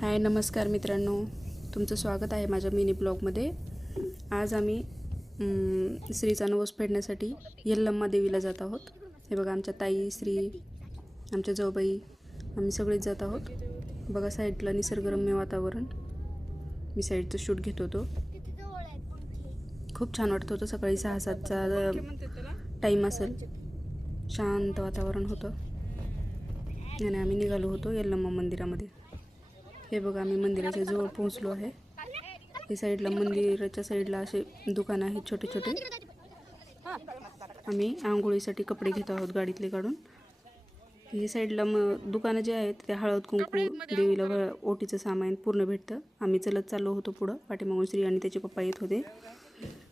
हाय नमस्कार मित्रांनो, तुमचं स्वागत आहे माझ्या मिनी ब्लॉगमध्ये। आज आम्ही श्रीचा नवस फेडण्यासाठी यल्लम्मा देवीला जात आहोत। हे बघा, आमच्या ताई, श्री, आमच्या जाऊबाई, आम्ही सगळेच जात आहोत। बघा साईडला निसर्गरम्य वातावरण, मी साईडचं शूट घेत होतो। खूप छान वाटत होतं। सकाळी 6-7चा टाईम असेल, शांत वातावरण होतं आणि आम्ही निघालो होतो यल्लम्मा मंदिरामध्ये। हे बघा, आम्ही मंदिराच्या जवळ पोहोचलो आहे। हे साईडला मंदिराच्या साईडला असे दुकान आहेत छोटे छोटे। आम्ही आंघोळीसाठी कपडे घेत आहोत गाडीतले काढून। हे साईडला दुकानं जे आहेत ते हळद कुंकू, देवीला ओटीचं सामान पूर्ण भेटतं। आम्ही चलत चाललो होतो पुढं, पाठीमागून श्री आणि त्याचे पप्पा येत होते।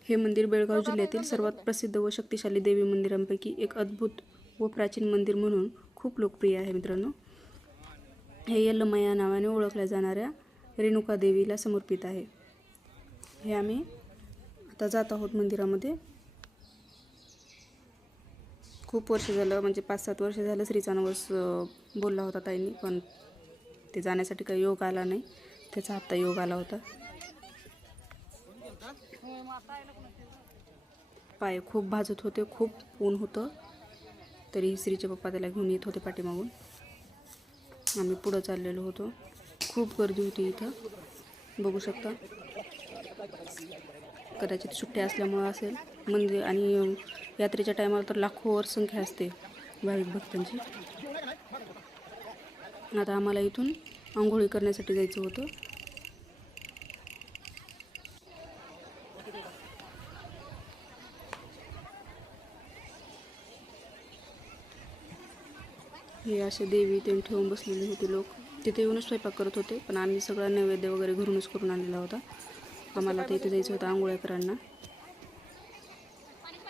हे मंदिर बेळगाव जिल्ह्यातील सर्वात प्रसिद्ध व शक्तिशाली देवी मंदिरांपैकी एक अद्भुत व प्राचीन मंदिर म्हणून खूप लोकप्रिय आहे मित्रांनो। हे यल्लम्मा या नावाने ओळखल्या जाणाऱ्या रेणुका देवीला समर्पित आहे। हे आम्ही आता जात आहोत मंदिरामध्ये। खूप वर्ष झालं, म्हणजे 5-7 वर्ष झालं श्रीचा नवस बोलला होता ताईंनी, पण ते जाण्यासाठी काही योग आला नाही। त्याचा आत्ता योग आला होता। पाय खूप भाजत होते, खूप ऊन होतं, तरी श्रीचे पप्पा त्याला घेऊन येत होते पाठीमागून। आम्ही पुढं चाललेलो होतो। खूप गर्दी होती इथं, बघू शकता। कदाचित सुट्ट्या असल्यामुळं असेल मंदिर, आणि यात्रेच्या टायमाला तर लाखोवर संख्या असते भाविक भक्तांची। आता आम्हाला इथून आंघोळी करण्यासाठी जायचं होतं। हे असे देवी ते ठेवून बसलेले होते लोक, तिथे येऊनच स्वयंपाक करत होते। पण आम्ही सगळा नैवेद्य वगैरे घरूनच करून आणलेला होता। आम्हाला आता इथे जायचं होतं आंघोळ्या करांना,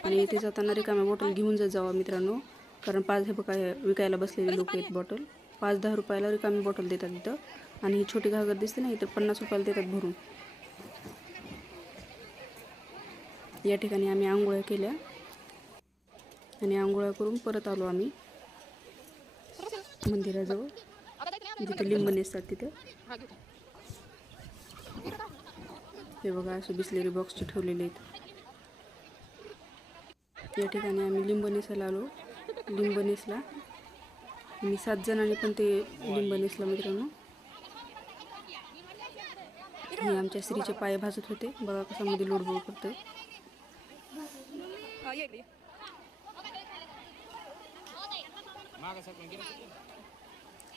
आणि इथे जाताना रिकाम्या बॉटल घेऊन जावा मित्रांनो, कारण हे बघा विकायला बसलेले लोक आहेत। बॉटल 5-10 रुपयाला रिकामी बॉटल देतात इथं, आणि ही छोटी घागर दिसते ना, इथं 50 रुपयाला देतात भरून। या ठिकाणी आम्ही आंघोळ्या केल्या आणि आंघोळ्या करून परत आलो आम्ही मंदिराजवळ, जिथे लिंब नेसतात तिथे। हे बघा, असे बिसलेरी बॉक्सचे ठेवलेले आहेत। या ठिकाणी आम्ही लिंब नेसायला आलो। लिंब नेसला मी 7 जणांनी, पण ते लिंब नेसला मित्रांनो। हे आमच्या श्रीचे पाय भाजत होते, बघा कसा मध्ये लोडबोड करतोय।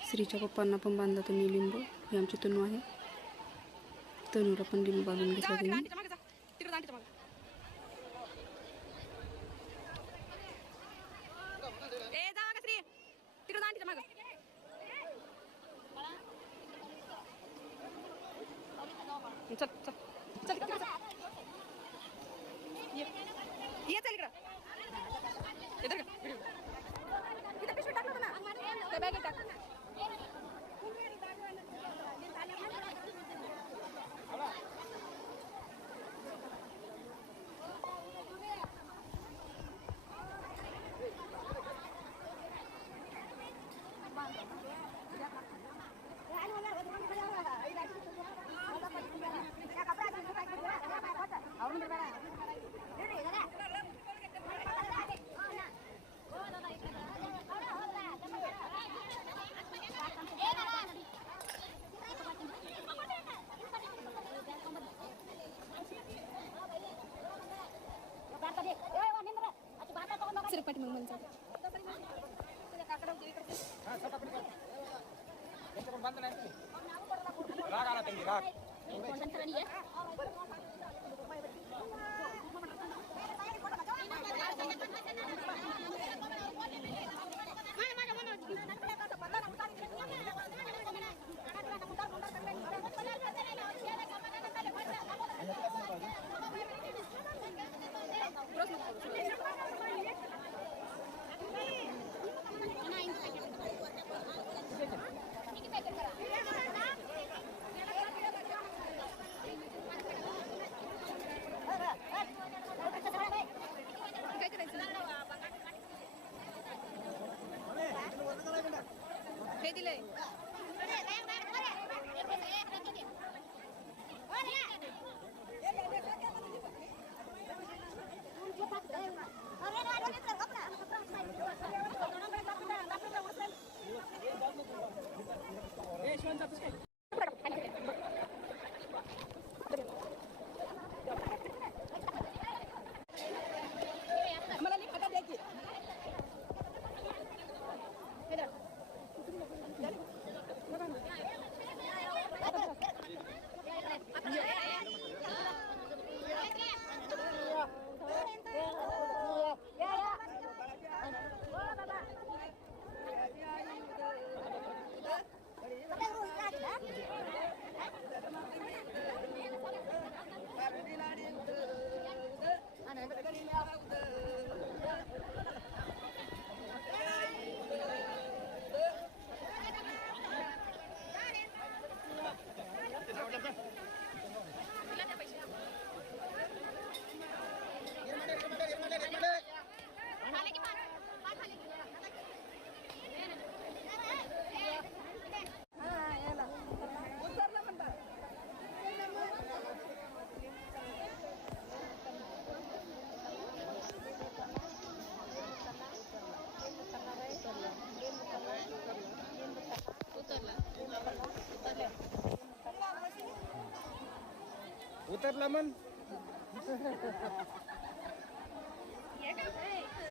श्रीच्या पप्पांना पण बांधला त्यांनी लिंब। हे आमची तनू आहे, तनूला पण लिंब बांधून घेतला त्यांनी। चल चल चल ये चल इकडं, इधर इधर पिशवी टाकलं ना, त्या बॅगेत टाक। पाठी मग म्हणतो हे दिले उतरला मन